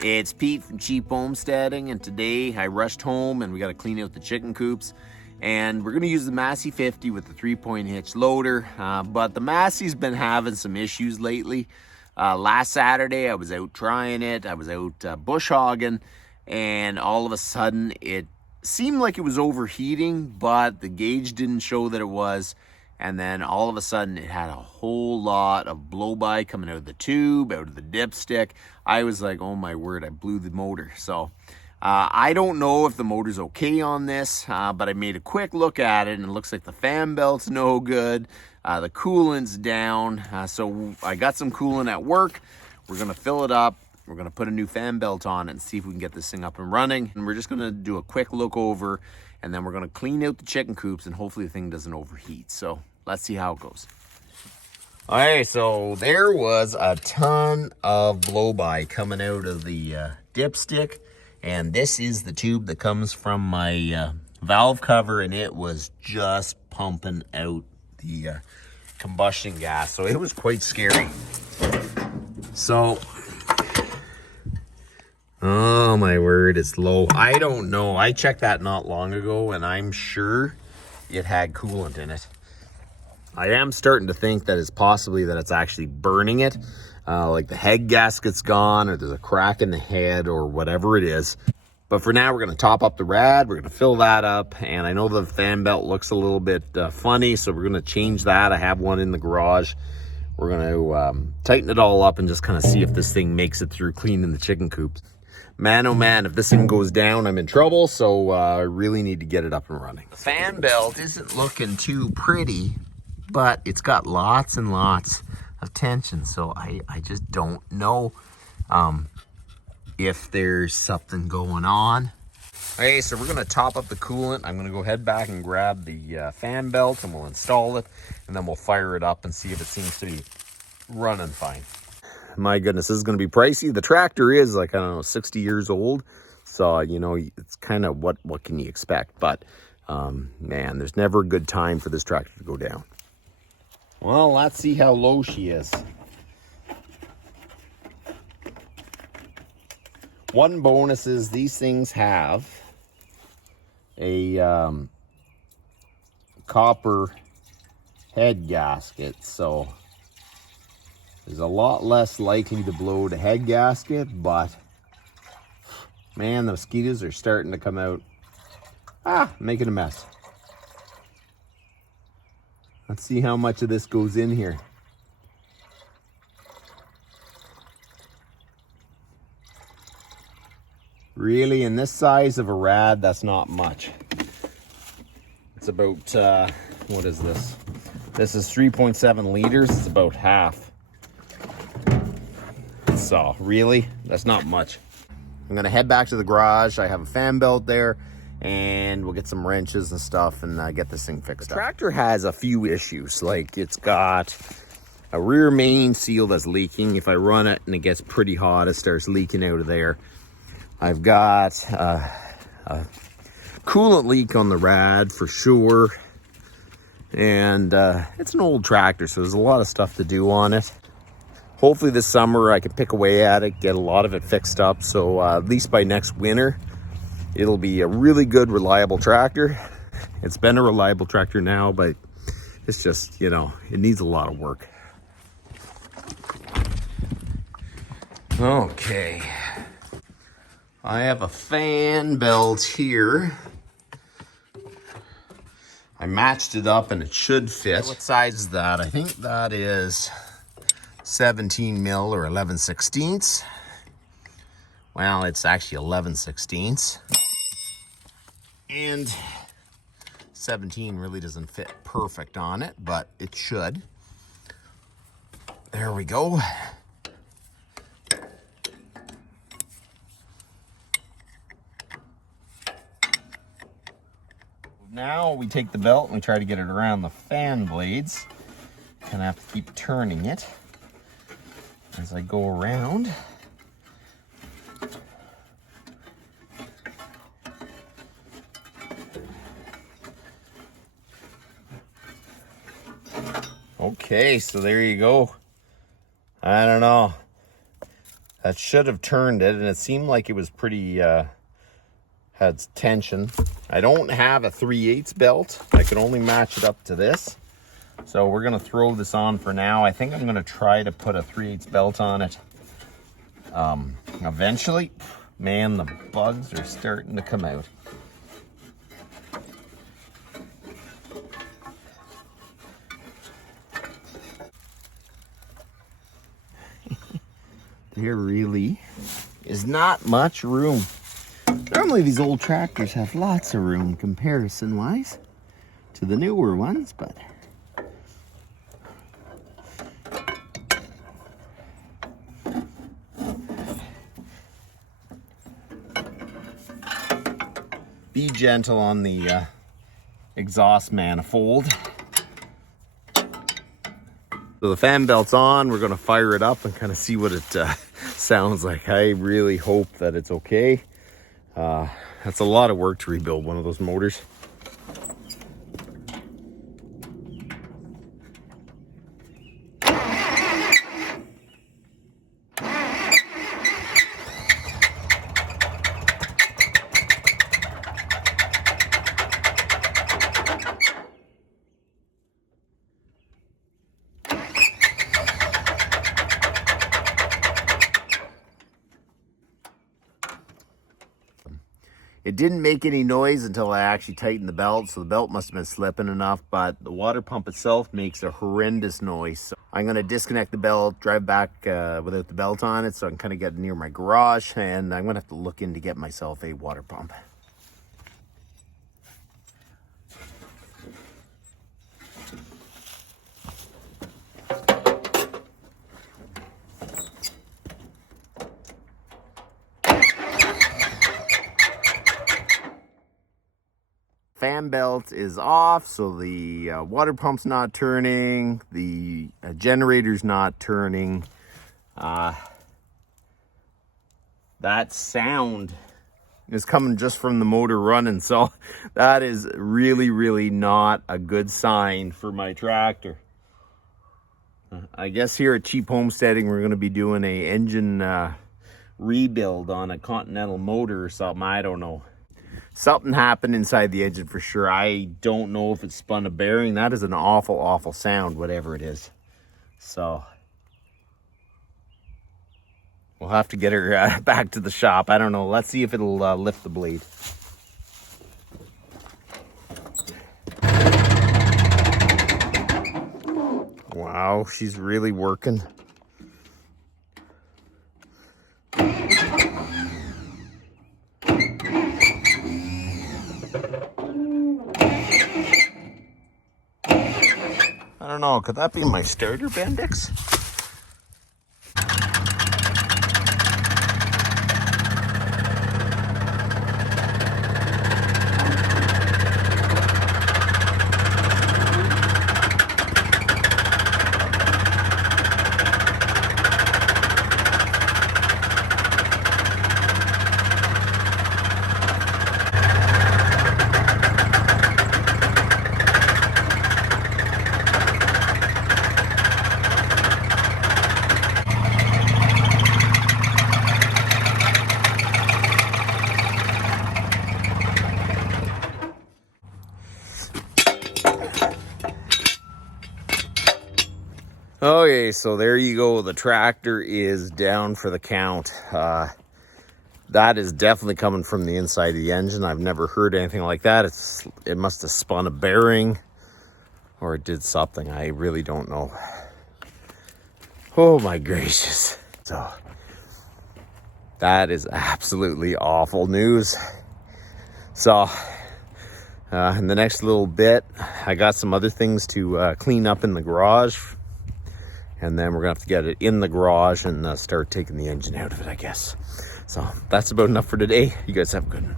It's Pete from Cheap Homesteading, and today I rushed home and we got to clean out the chicken coops. And we're going to use the Massey 50 with the 3-point hitch loader, but the Massey's been having some issues lately. Last Saturday I was out trying it, I was out bush hogging, and all of a sudden it seemed like it was overheating, but the gauge didn't show that it was. And then all of a sudden it had a whole lot of blow-by coming out of the tube, out of the dipstick. I was like, oh my word, I blew the motor. So I don't know if the motor's okay on this, but I made a quick look at it and it looks like the fan belt's no good. The coolant's down. So I got some coolant at work. We're gonna fill it up. We're gonna put a new fan belt on it and see if we can get this thing up and running. And we're just gonna do a quick look over, and then we're gonna clean out the chicken coops and hopefully the thing doesn't overheat. So let's see how it goes. All right, so there was a ton of blow-by coming out of the dipstick, and this is the tube that comes from my valve cover, and it was just pumping out the combustion gas. So it was quite scary. So, oh my word, it's low. I don't know. I checked that not long ago, and I'm sure it had coolant in it. I am starting to think that it's possibly that it's actually burning it. Like the head gasket's gone, or there's a crack in the head, or whatever it is. But for now, we're going to top up the rad. We're going to fill that up. And I know the fan belt looks a little bit funny, so we're going to change that. I have one in the garage. We're going to tighten it all up and just kind of see if this thing makes it through cleaning the chicken coops. Man, oh man, if this thing goes down, I'm in trouble. So I really need to get it up and running. The fan belt isn't looking too pretty, but it's got lots and lots of tension. So I just don't know if there's something going on. Okay, so we're going to top up the coolant. I'm going to go head back and grab the fan belt, and we'll install it, and then we'll fire it up and see if it seems to be running fine. My goodness, this is going to be pricey. The tractor is like, I don't know, 60 years old. So, you know, it's kind of what can you expect? But, man, there's never a good time for this tractor to go down. Well, let's see how low she is. One bonus is these things have a copper head gasket, so there's a lot less likely to blow the head gasket, but man, the mosquitoes are starting to come out. Making a mess. Let's see how much of this goes in here. Really, in this size of a rad, that's not much. It's about, what is this? This is 3.7 liters. It's about half. So, really, that's not much. I'm going to head back to the garage. I have a fan belt there, and we'll get some wrenches and stuff and get this thing fixed up. The tractor has a few issues. Like, it's got a rear main seal that's leaking. If I run it and it gets pretty hot, it starts leaking out of there. I've got a coolant leak on the rad for sure. And it's an old tractor, so there's a lot of stuff to do on it. Hopefully this summer I can pick away at it, get a lot of it fixed up. So at least by next winter, it'll be a really good, reliable tractor. It's been a reliable tractor now, but it's just, you know, it needs a lot of work. Okay. I have a fan belt here. I matched it up and it should fit. What size is that? I think that is 17 mil or 11/16. Well, it's actually 11/16. And 17 really doesn't fit perfect on it, but it should. There we go. Now we take the belt and we try to get it around the fan blades. And I have to keep turning it as I go around. Okay, so there you go. I don't know. that should have turned it, and it seemed like it was pretty, had tension. I don't have a 3/8 belt. I can only match it up to this. So we're gonna throw this on for now. I think I'm gonna try to put a 3/8 belt on it eventually. Man, the bugs are starting to come out. There really is not much room. Normally these old tractors have lots of room comparison-wise to the newer ones, but be gentle on the exhaust manifold. So the fan belt's on. We're gonna fire it up and kind of see what it sounds like. I really hope that it's okay. That's a lot of work to rebuild one of those motors. It didn't make any noise until I actually tightened the belt, so the belt must have been slipping enough, but the water pump itself makes a horrendous noise. So I'm going to disconnect the belt, drive back without the belt on it so I can kind of get near my garage, and I'm going to have to look in to get myself a water pump. Fan belt is off, so the water pump's not turning, the generator's not turning. That sound is coming just from the motor running, so that is really not a good sign for my tractor. I guess here at Cheap Homesteading we're going to be doing a engine rebuild on a Continental motor or something. I don't know. Something happened inside the engine for sure. I don't know if it spun a bearing. That is an awful sound, whatever it is. So we'll have to get her back to the shop. I don't know. Let's see if it'll lift the blade. Wow, she's really working. I don't know, could that be my starter Bendix? Okay, so there you go. The tractor is down for the count. That is definitely coming from the inside of the engine. I've never heard anything like that. It must have spun a bearing or it did something. I really don't know. Oh my gracious. So that is absolutely awful news. So in the next little bit, I got some other things to clean up in the garage. And then we're gonna have to get it in the garage and start taking the engine out of it, I guess. So that's about enough for today. You guys have a good one.